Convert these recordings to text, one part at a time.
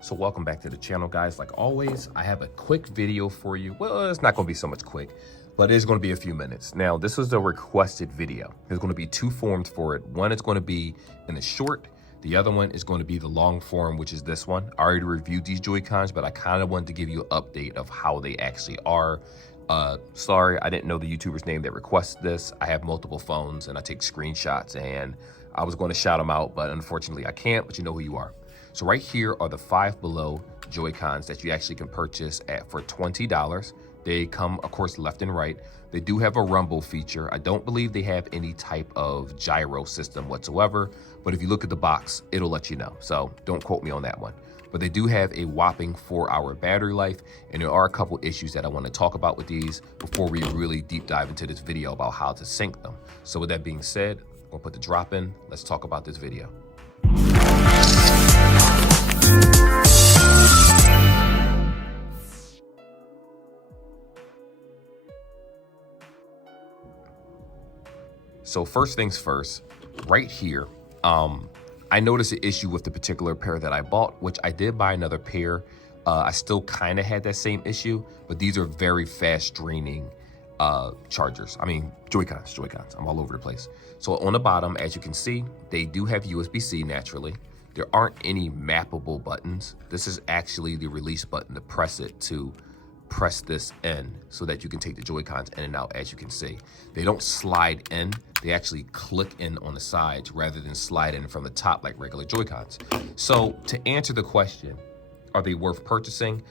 So welcome back to the channel, guys. Like always, I have a quick video for you. Well, it's not going to be so much quick, but it is going to be a few minutes. Now, this was the requested video. There's going to be two forms for it. One is going to be in the short. The other one is going to be the long form, which is this one. I already reviewed these Joy-Cons, but I kind of wanted to give you an update of how they actually are. Sorry, I didn't know the YouTuber's name that requested this. I have multiple phones and I take screenshots, and I was going to shout them out, but unfortunately I can't, but you know who you are. So right here are the Five Below Joy-Cons that you actually can purchase for $20. They come, of course, left and right. They do have a rumble feature. I don't believe they have any type of gyro system whatsoever, but if you look at the box, it'll let you know. So don't quote me on that one. But they do have a whopping 4-hour battery life, and there are a couple issues that I want to talk about with these before we really deep dive into this video about how to sync them. So with that being said, we'll put the drop in. Let's talk about this video. So first things first, right here, I noticed an issue with the particular pair that I bought, which I did buy another pair. I still kind of had that same issue, but these are very fast draining chargers. I mean, Joy-Cons. I'm all over the place. So on the bottom, as you can see, they do have USB-C naturally. There aren't any mappable buttons. This is actually the release button to press it to press this in so that you can take the Joy-Cons in and out. As you can see, they don't slide in, they actually click in on the sides rather than slide in from the top like regular Joy-Cons. So to answer the question, are they worth purchasing?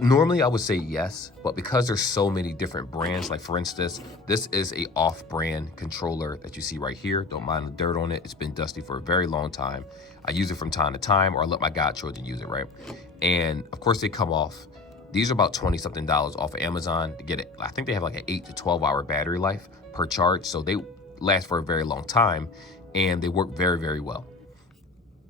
Normally I would say yes, but because there's so many different brands, like for instance, this is a off-brand controller that you see right here. Don't mind the dirt on it. It's been dusty for a very long time. I use it from time to time, or I let my godchildren use it, right? And of course they come off. These are about $20-something off of Amazon to get it. I think they have like an 8 to 12 hour battery life per charge. So they last for a very long time and they work very, very well.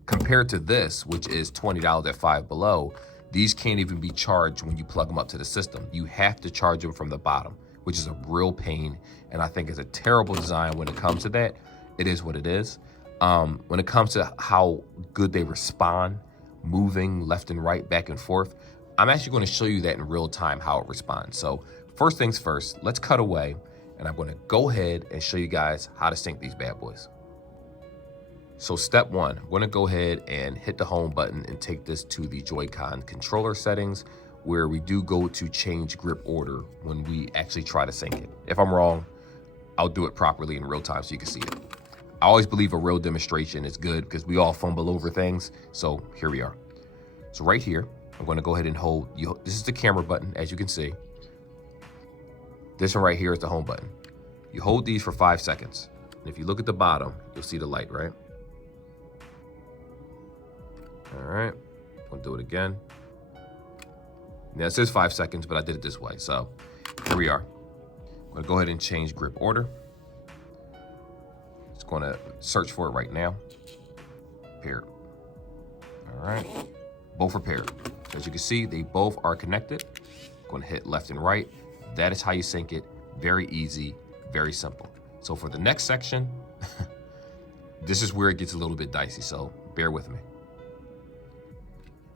Compared to this, which is $20 at Five Below, these can't even be charged when you plug them up to the system. You have to charge them from the bottom, which is a real pain. And I think it's a terrible design when it comes to that. It is what it is. When it comes to how good they respond, moving left and right, back and forth, I'm actually going to show you that in real time, how it responds. So first things first, let's cut away and I'm going to go ahead and show you guys how to sync these bad boys. So step one, I'm going to go ahead and hit the home button and take this to the Joy-Con controller settings, where we do go to change grip order when we actually try to sync it. If I'm wrong, I'll do it properly in real time so you can see it. I always believe a real demonstration is good because we all fumble over things. So here we are. So right here, I'm going to go ahead and hold. This is the camera button, as you can see. This one right here is the home button. You hold these for 5 seconds. And if you look at the bottom, you'll see the light, right? All right, I'm going to do it again. Now it says 5 seconds, but I did it this way. So here we are. I'm going to go ahead and change grip order. It's going to search for it right now. Paired. All right, both are paired. As you can see, they both are connected. I'm going to hit left and right. That is how you sync it. Very easy, very simple. So for the next section, this is where it gets a little bit dicey, so bear with me.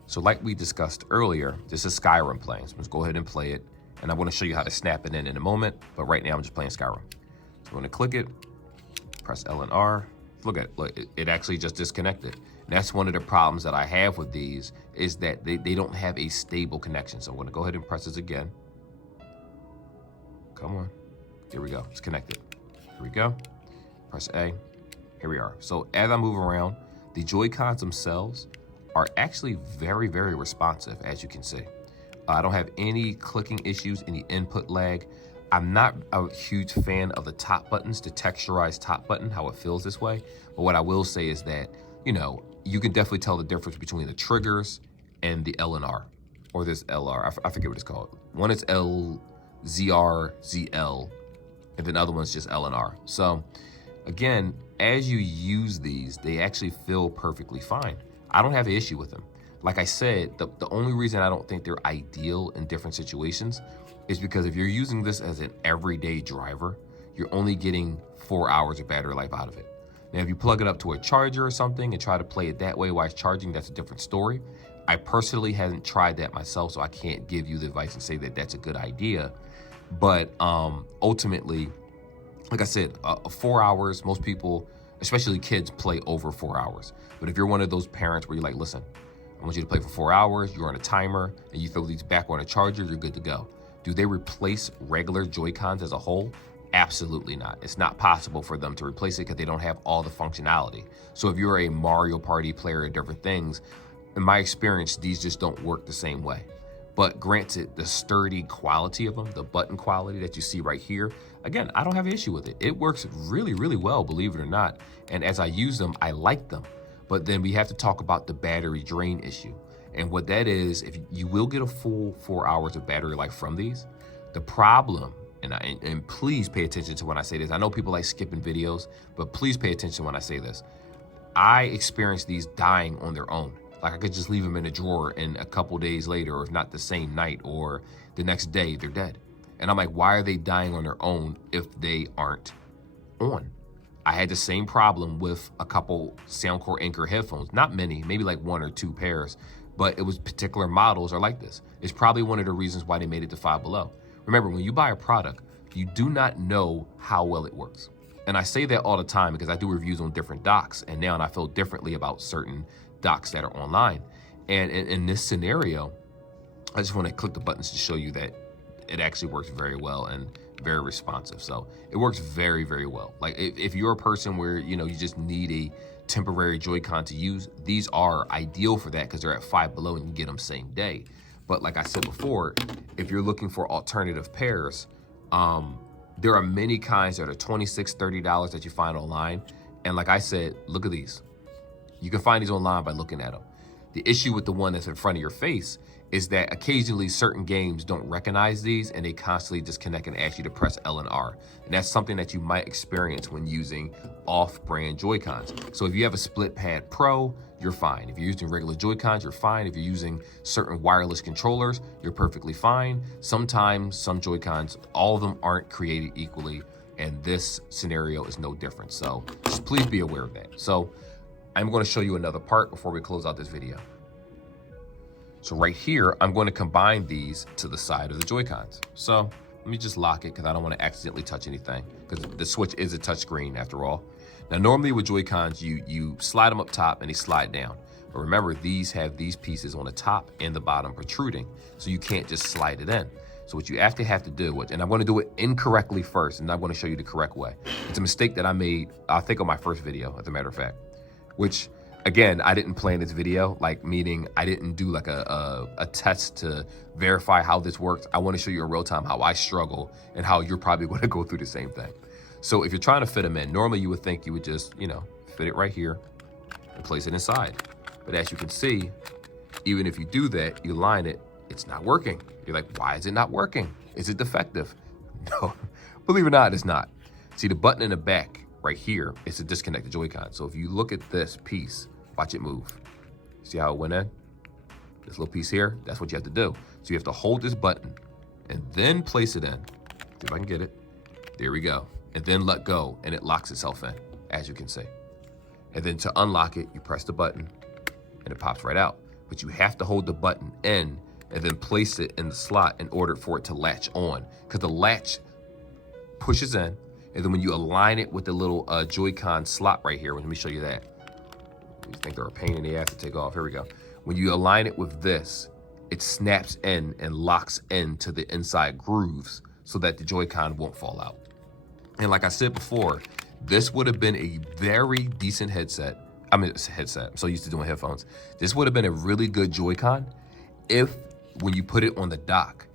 So like we discussed earlier, this is Skyrim playing. So let's go ahead and play it. And I'm going to show you how to snap it in a moment. But right now I'm just playing Skyrim. So I'm going to click it, press L and R. Look at it. Look, it actually just disconnected. And that's one of the problems that I have with these, is that they don't have a stable connection. So I'm going to go ahead and press this again. Come on. Here we go. It's connected. Here we go. Press A. Here we are. So as I move around, the Joy-Cons themselves are actually very, very responsive, as you can see. I don't have any clicking issues, any input lag. I'm not a huge fan of the top buttons, the texturized top button, how it feels this way. But what I will say is that, you know, you can definitely tell the difference between the triggers and the L and R, or this LR. I forget what it's called. One is L, ZR, ZL, and then the other one's just L and R. So again, as you use these, they actually feel perfectly fine. I don't have an issue with them. Like I said, the only reason I don't think they're ideal in different situations is because if you're using this as an everyday driver, you're only getting 4 hours of battery life out of it. Now, if you plug it up to a charger or something and try to play it that way while it's charging, that's a different story. I personally haven't tried that myself, so I can't give you the advice and say that that's a good idea. But ultimately, like I said, 4 hours, most people, especially kids, play over 4 hours. But if you're one of those parents where you're like, listen, I want you to play for 4 hours, you're on a timer, and you throw these back on a charger, you're good to go. Do they replace regular Joy-Cons as a whole? Absolutely not. It's not possible for them to replace it because they don't have all the functionality. So if you're a Mario Party player or different things, in my experience, these just don't work the same way. But granted, the sturdy quality of them, the button quality that you see right here, again, I don't have an issue with it. It works really, really well, believe it or not. And as I use them, I like them. But then we have to talk about the battery drain issue. And what that is, if you will get a full 4 hours of battery life from these, the problem, and please pay attention to when I say this. I know people like skipping videos, but please pay attention when I say this. I experienced these dying on their own. Like I could just leave them in a drawer and a couple days later, or if not the same night or the next day, they're dead. And I'm like, why are they dying on their own if they aren't on? I had the same problem with a couple Soundcore Anchor headphones. Not many, maybe like 1 or 2 pairs, but it was particular models are like this. It's probably one of the reasons why they made it to Five Below. Remember, when you buy a product, you do not know how well it works. And I say that all the time because I do reviews on different docks, and now I feel differently about certain docks that are online. And in this scenario, I just want to click the buttons to show you that it actually works very well and very responsive. So it works very, very well. Like if you're a person where, you just need a temporary Joy-Con to use, these are ideal for that because they're at Five Below and you can get them same day. But like I said before, if you're looking for alternative pairs, there are many kinds that are $26, $30 that you find online. And like I said, look at these. You can find these online by looking at them. The issue with the one that's in front of your face is that occasionally certain games don't recognize these and they constantly disconnect and ask you to press L and R. And that's something that you might experience when using off-brand Joy-Cons. So if you have a Split Pad Pro, you're fine. If you're using regular Joy-Cons, you're fine. If you're using certain wireless controllers, you're perfectly fine. Sometimes some Joy-Cons, all of them aren't created equally, and this scenario is no different. So just please be aware of that. So I'm going to show you another part before we close out this video. So right here, I'm going to combine these to the side of the Joy-Cons. So let me just lock it because I don't want to accidentally touch anything because the Switch is a touchscreen after all. Now, normally with Joy-Cons, you slide them up top and they slide down. But remember, these have these pieces on the top and the bottom protruding. So you can't just slide it in. So what you actually have to do, and I'm going to do it incorrectly first, and I'm going to show you the correct way. It's a mistake that I made, I think on my first video, as a matter of fact, which again, I didn't plan this video, like meaning I didn't do like a test to verify how this works. I want to show you in real time how I struggle and how you're probably going to go through the same thing. So if you're trying to fit them in, normally you would think you would just, fit it right here and place it inside. But as you can see, even if you do that, you line it, it's not working. You're like, why is it not working? Is it defective? No, believe it or not, it's not. See, the button in the back right here is to disconnect the Joy-Con. So if you look at this piece, watch it move. See how it went in? This little piece here, that's what you have to do. So you have to hold this button and then place it in. See if I can get it. There we go. And then let go and it locks itself in, as you can see. And then to unlock it, you press the button and it pops right out. But you have to hold the button in and then place it in the slot in order for it to latch on. Because the latch pushes in, and then when you align it with the little Joy-Con slot right here, let me show you that. You think they're a pain in the ass to take off. Here we go. When you align it with this, it snaps in and locks into the inside grooves so that the Joy-Con won't fall out. And like I said before, this would have been a very decent headset. I mean, it's a headset. I'm so used to doing headphones. This would have been a really good Joy-Con if, when you put it on the dock,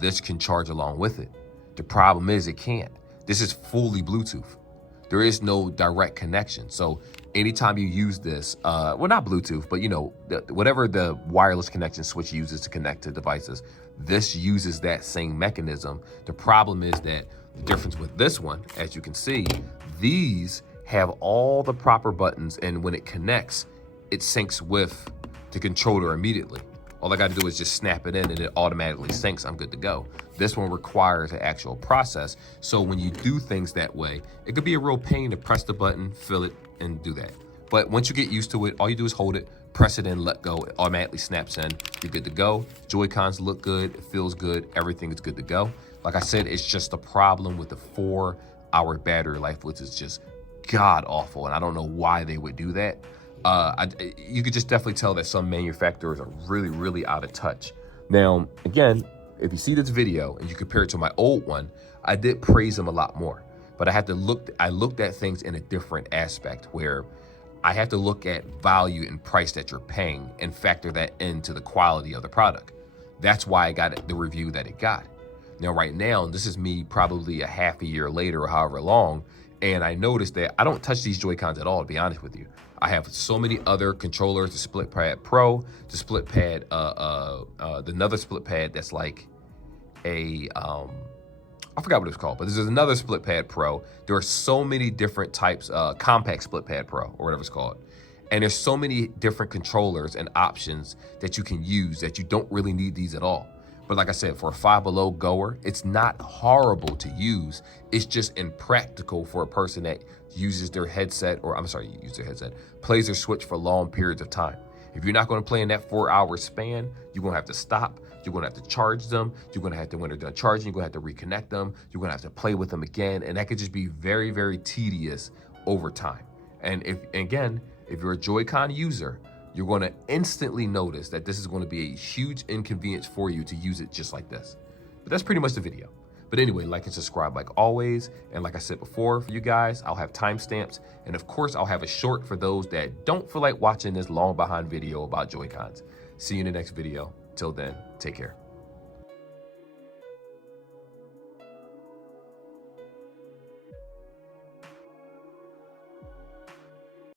this can charge along with it. The problem is it can't. This is fully Bluetooth. There is no direct connection. So anytime you use this, well, not Bluetooth, but whatever the wireless connection switch uses to connect to devices, this uses that same mechanism. The problem is that the difference with this one, as you can see, these have all the proper buttons, and when it connects, it syncs with the controller immediately. All I got to do is just snap it in and it automatically syncs. I'm good to go. This one requires an actual process. So when you do things that way, it could be a real pain to press the button, fill it, and do that. But once you get used to it, all you do is hold it, press it in, let go. It automatically snaps in. You're good to go. Joy-Cons look good. It feels good. Everything is good to go. Like I said, it's just a problem with the 4-hour battery life, which is just god awful. And I don't know why they would do that. You could just definitely tell that some manufacturers are really, really out of touch. Now, again, if you see this video and you compare it to my old one, I did praise them a lot more. But I looked at things in a different aspect where I have to look at value and price that you're paying and factor that into the quality of the product. That's why I got the review that it got. Now, right now, this is me probably a half a year later or however long, and I noticed that I don't touch these Joy-Cons at all, to be honest with you. I have so many other controllers, the Split Pad Pro, the Split Pad, another Split Pad that's like a, I forgot what it's called, but there's another Split Pad Pro. There are so many different types, compact Split Pad Pro or whatever it's called. And there's so many different controllers and options that you can use that you don't really need these at all. But like I said, for a Five Below goer, it's not horrible to use. It's just impractical for a person that uses their headset, plays their Switch for long periods of time. If you're not going to play in that 4-hour span, you're going to have to stop. You're going to have to charge them. You're going to have to, when they're done charging, you're going to have to reconnect them. You're going to have to play with them again. And that could just be very, very tedious over time. And if you're a Joy-Con user, you're going to instantly notice that this is going to be a huge inconvenience for you to use it just like this. But that's pretty much the video. But anyway, like and subscribe like always. And like I said before, for you guys, I'll have timestamps. And of course, I'll have a short for those that don't feel like watching this long behind video about Joy-Cons. See you in the next video. Till then, take care.